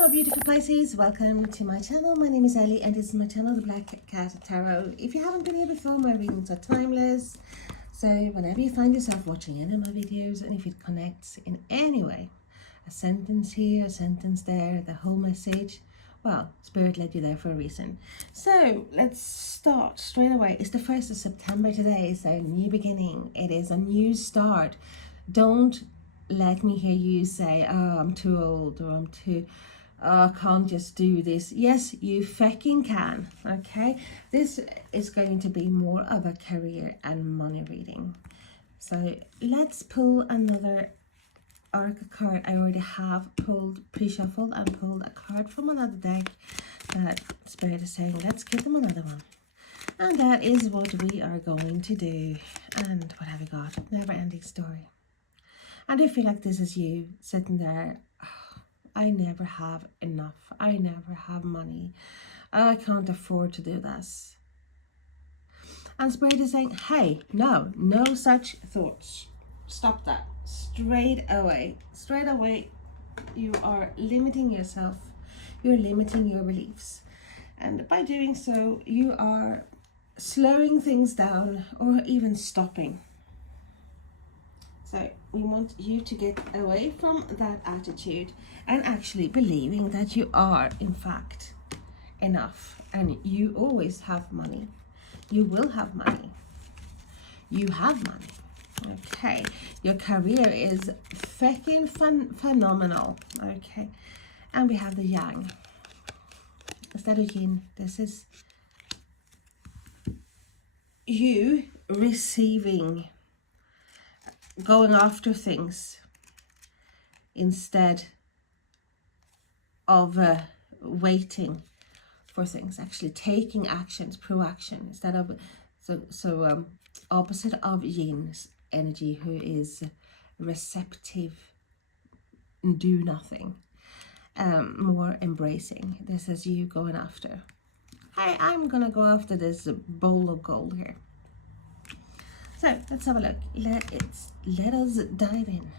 Hello beautiful Pisces, welcome to my channel. My name is Ellie and this is my channel, The Black Cat Tarot. If you haven't been here before, my readings are timeless. So whenever you find yourself watching any of my videos and if it connects in any way, a sentence here, a sentence there, the whole message, well, Spirit led you there for a reason. So let's start straight away. It's the 1st of September today, so new beginning. It is a new start. Don't let me hear you say, oh, I'm too old or I'm too... I can't just do this. Yes, you fucking can. Okay, this is going to be more of a career and money reading. So let's pull another oracle card. I already have pulled, pre-shuffled and pulled a card from another deck that Spirit is saying let's give them another one, and that is what we are going to do. And what have we got? Never ending story. And I feel like this is you sitting there, I never have enough. I never have money. I can't afford to do this. And Spirit is saying, hey, no such thoughts. Stop that. Straight away. Straight away, you are limiting yourself. You're limiting your beliefs. And by doing so, you are slowing things down or even stopping. So we want you to get away from that attitude and actually believing that you are, in fact, enough. And you always have money. You will have money. You have money. Okay. Your career is fucking phenomenal. Okay. And we have the yang. Instead of yin, this is you receiving, going after things instead of waiting for things, actually taking actions, proaction instead of opposite of yin's energy, who is receptive, do nothing, more embracing. This is you going after, hey, I'm gonna go after this bowl of gold here. So let's have a look. Let us dive in.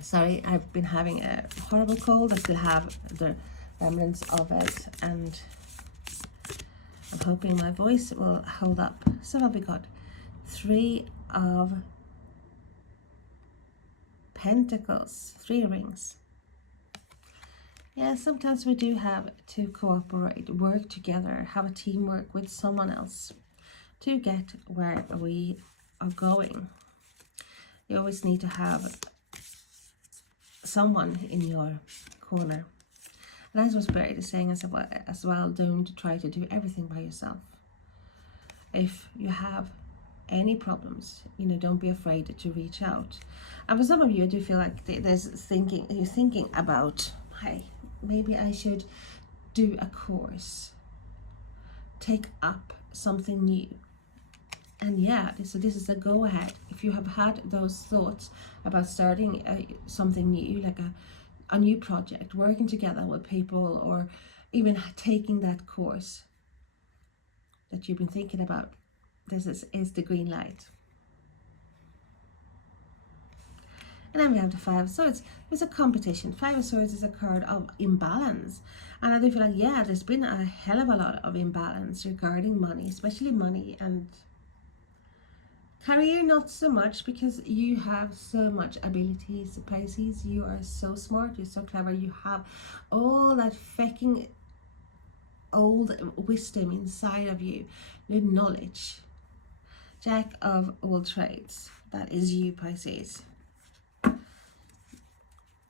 Sorry, I've been having a horrible cold. I still have the remnants of it, and I'm hoping my voice will hold up. So what have we got? 3 of Pentacles, 3 rings. Yeah, sometimes we do have to cooperate, work together, have a teamwork with someone else to get where we are going. You always need to have someone in your corner. And that's what Spirit is saying as well. Don't try to do everything by yourself. If you have any problems, don't be afraid to reach out. And for some of you, I do feel like you're thinking about, hey, maybe I should do a course, take up something new. And yeah, this is a go ahead. If you have had those thoughts about starting something new, like a new project, working together with people, or even taking that course that you've been thinking about, this is the green light. And then we have the 5 of Swords. It's a competition. 5 of Swords is a card of imbalance. And I do feel like, yeah, there's been a hell of a lot of imbalance regarding money, especially money, and career not so much, because you have so much abilities, Pisces. You are so smart, you're so clever, you have all that fucking old wisdom inside of you, the knowledge. Jack of all trades. That is you, Pisces.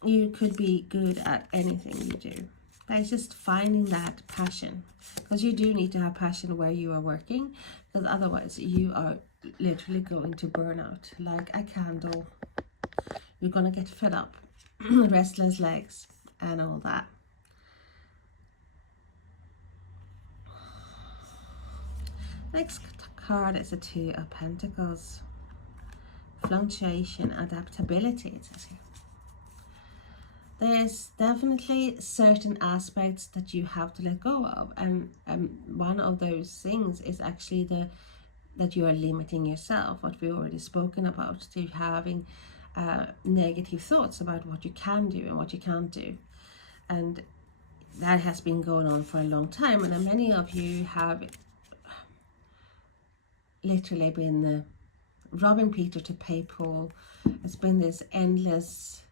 You could be good at anything you do, but it's just finding that passion, because you do need to have passion where you are working, because otherwise you are literally going to burn out like a candle. You're gonna get fed up, restless legs and all that. Next card is a 2 of Pentacles. Fluctuation, adaptability, it says here. There's definitely certain aspects that you have to let go of, and one of those things is actually that you are limiting yourself, what we already spoken about, to having negative thoughts about what you can do and what you can't do. And that has been going on for a long time, and many of you have literally been robbing Peter to pay Paul. It's been this endless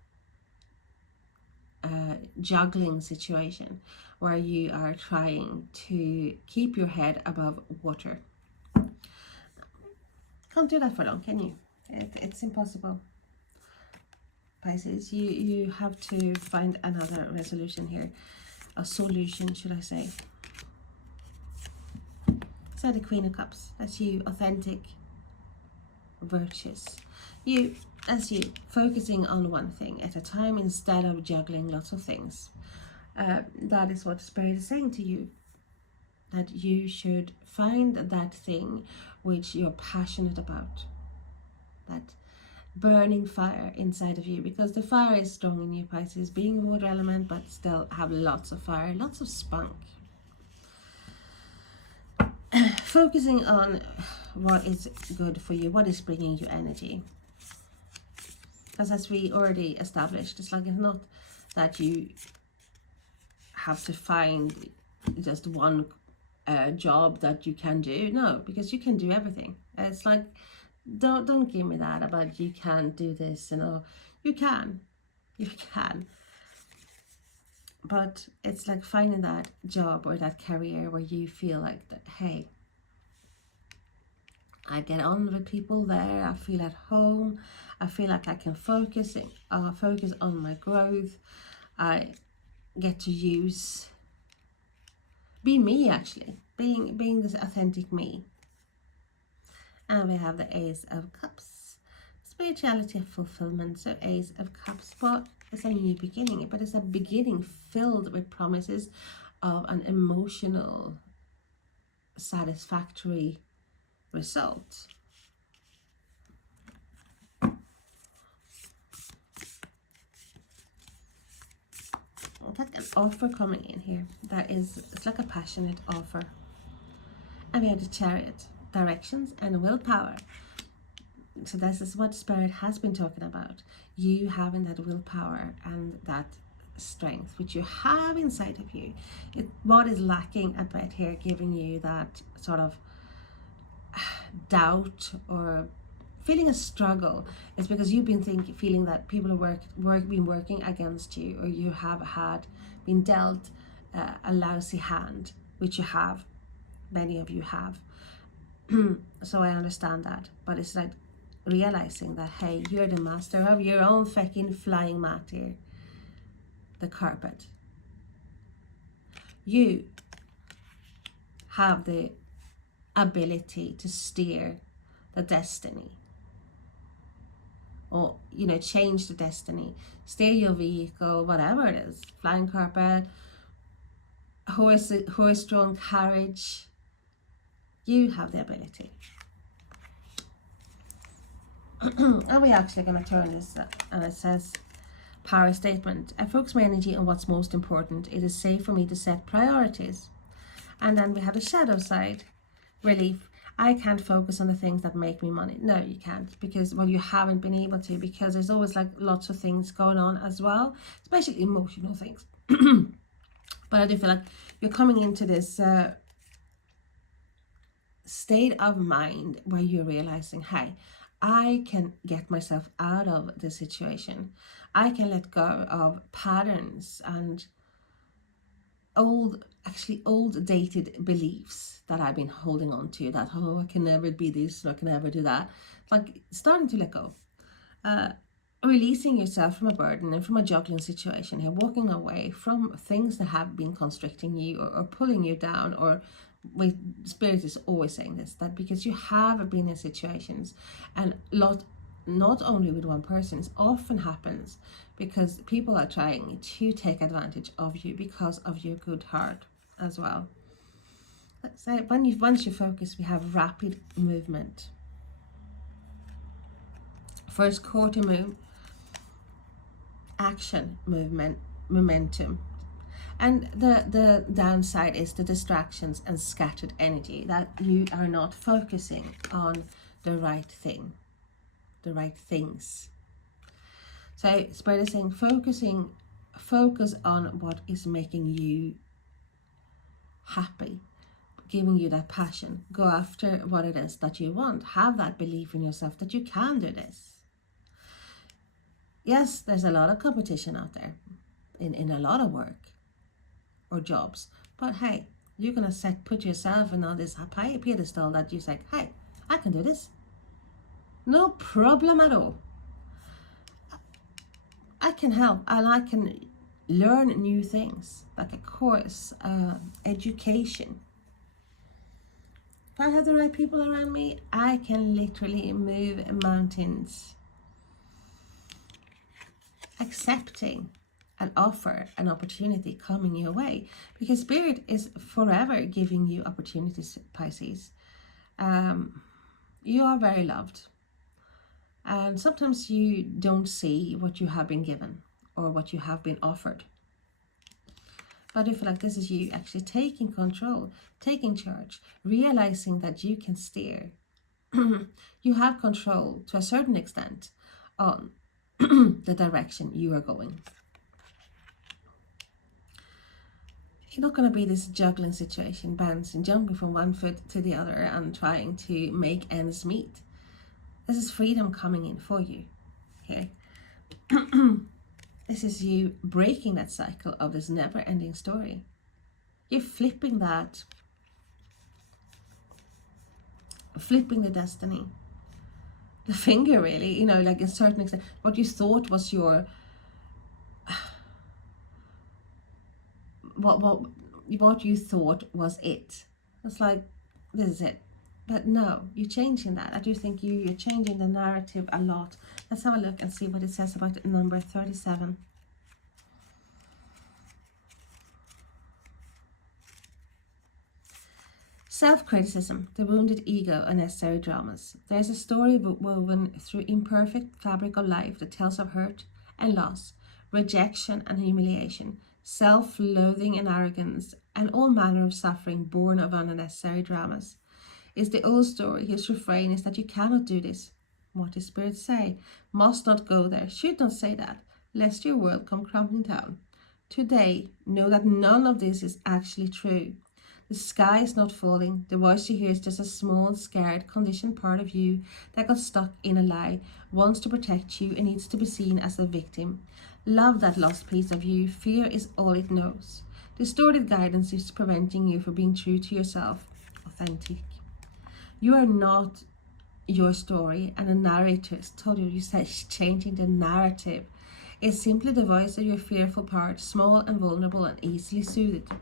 juggling situation where you are trying to keep your head above water. Can't do that for long, can you? It's impossible. Pisces, you have to find another resolution here, a solution, should I say. So the Queen of Cups, that's you, authentic, virtuous. You, as you, focusing on one thing at a time instead of juggling lots of things. That is what Spirit is saying to you, that you should find that thing which you're passionate about, that burning fire inside of you, because the fire is strong in you, Pisces, being water element, but still have lots of fire, lots of spunk. Focusing on what is good for you, what is bringing you energy. Because as we already established, it's like, it's not that you have to find just one job that you can do. No, because you can do everything. It's like, don't give me that about you can't do this, you know. You can. But it's like finding that job or that career where you feel like that, hey, I get on with people there, I feel at home, I feel like I can focus on my growth, I get to be me, actually, being this authentic me. And we have the Ace of Cups, spirituality of fulfillment. So Ace of Cups, what is a new beginning, but it's a beginning filled with promises of an emotional, satisfactory result. It's like an offer coming in here. It's like a passionate offer. And we have the Chariot, directions and willpower. So this is what Spirit has been talking about. You having that willpower and that strength which you have inside of you. What is lacking a bit here, giving you that sort of doubt or feeling a struggle, is because you've been feeling that people have been working against you, or you have been dealt a lousy hand, which you have, many of you have. So I understand that, but it's like realizing that, hey, you're the master of your own fucking flying mat here, the carpet. You have the ability to steer the destiny, or change the destiny, steer your vehicle, whatever it is, flying carpet, horse-drawn carriage. You have the ability. And we're actually going to turn this, and it says, power statement. I focus my energy on what's most important. It is safe for me to set priorities. And then we have the shadow side, relief. I can't focus on the things that make me money. No, you can't, because, well, you haven't been able to, because there's always like lots of things going on as well, especially emotional things. But I do feel like you're coming into this state of mind where you're realizing, hey, I can get myself out of the situation. I can let go of patterns and old dated beliefs that I've been holding on to, that, oh, I can never be this, or I can never do that. Like starting to let go. Releasing yourself from a burden and from a juggling situation here, walking away from things that have been constricting you, or pulling you down, or Spirit is always saying this, that because you have been in situations, and not only with one person, it often happens because people are trying to take advantage of you because of your good heart as well. Let's say once you focus, we have rapid movement. First quarter move, action, movement, momentum. And the downside is the distractions and scattered energy, that you are not focusing on the right thing, the right things. So Spirit is saying focus on what is making you happy, giving you that passion. Go after what it is that you want. Have that belief in yourself that you can do this. Yes, there's a lot of competition out there in a lot of work or jobs. But hey, you're going to put yourself in on this high pedestal that you say, hey, I can do this. No problem at all. I can help and I can learn new things, like a course, education. If I have the right people around me, I can literally move mountains. Accepting an offer, an opportunity coming your way, because Spirit is forever giving you opportunities, Pisces. You are very loved, and sometimes you don't see what you have been given or what you have been offered. But I feel like this is you actually taking control, taking charge, realizing that you can steer. You have control to a certain extent on the direction you are going. You're not going to be this juggling situation, bouncing, jumping from one foot to the other and trying to make ends meet. This is freedom coming in for you. Okay. This is you breaking that cycle of this never-ending story. You're flipping the destiny. The finger, really, like a certain extent. What you thought was your what you thought was it. It's like, this is it. But no, you're changing that. I do think you're changing the narrative a lot. Let's have a look and see what it says about number 37. Self-criticism, the wounded ego, unnecessary dramas. There's a story woven through imperfect fabric of life that tells of hurt and loss, rejection and humiliation, self-loathing and arrogance, and all manner of suffering born of unnecessary dramas. It's the old story whose refrain is that you cannot do this. What does Spirit say? Must not go there, should not say that, lest your world come crumbling down. Today, know that none of this is actually true. The sky is not falling. The voice you hear is just a small, scared, conditioned part of you that got stuck in a lie, wants to protect you and needs to be seen as a victim. Love that lost piece of you. Fear is all it knows. Distorted guidance is preventing you from being true to yourself, authentic. You are not your story, and a narrator has told you changing the narrative. It's simply the voice of your fearful part, small and vulnerable and easily soothed.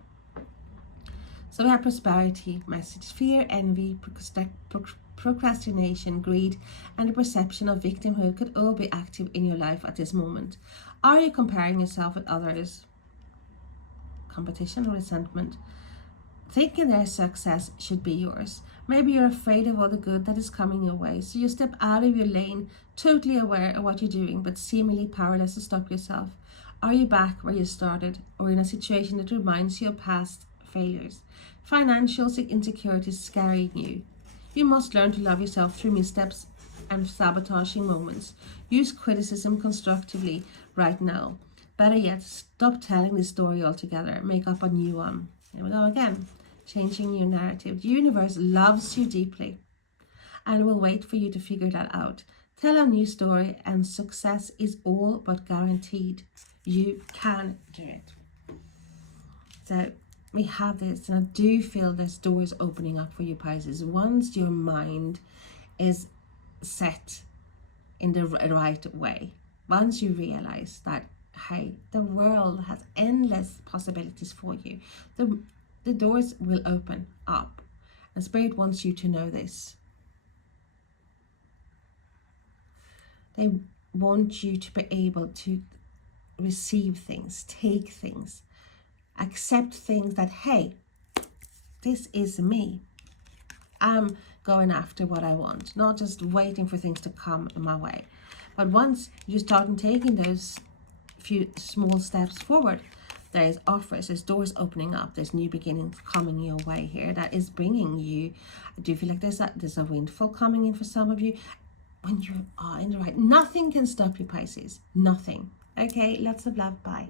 So we have prosperity message. Fear, envy, procrastination, greed, and the perception of victimhood could all be active in your life at this moment. Are you comparing yourself with others? Competition or resentment? Thinking their success should be yours. Maybe you're afraid of all the good that is coming your way, so you step out of your lane, totally aware of what you're doing, but seemingly powerless to stop yourself. Are you back where you started, or in a situation that reminds you of past failures? Financial insecurities scaring you. You must learn to love yourself through missteps and sabotaging moments. Use criticism constructively right now. Better yet, stop telling this story altogether. Make up a new one. Here we go again. Changing your narrative. The universe loves you deeply and will wait for you to figure that out. Tell a new story, and success is all but guaranteed. You can do it. So we have this, and I do feel this door is opening up for you, Pisces. Once your mind is set in the right way, once you realize that, hey, the world has endless possibilities for you, the doors will open up. And Spirit wants you to know this. They want you to be able to receive things, take things, accept things that, hey, this is me. I'm going after what I want, not just waiting for things to come my way. But once you start taking those few small steps forward, there is offers, there's doors opening up, there's new beginnings coming your way here that is bringing you. I do feel like there's a windfall coming in for some of you. when you are in the right. Nothing can stop you, Pisces. Nothing. Okay, lots of love. Bye.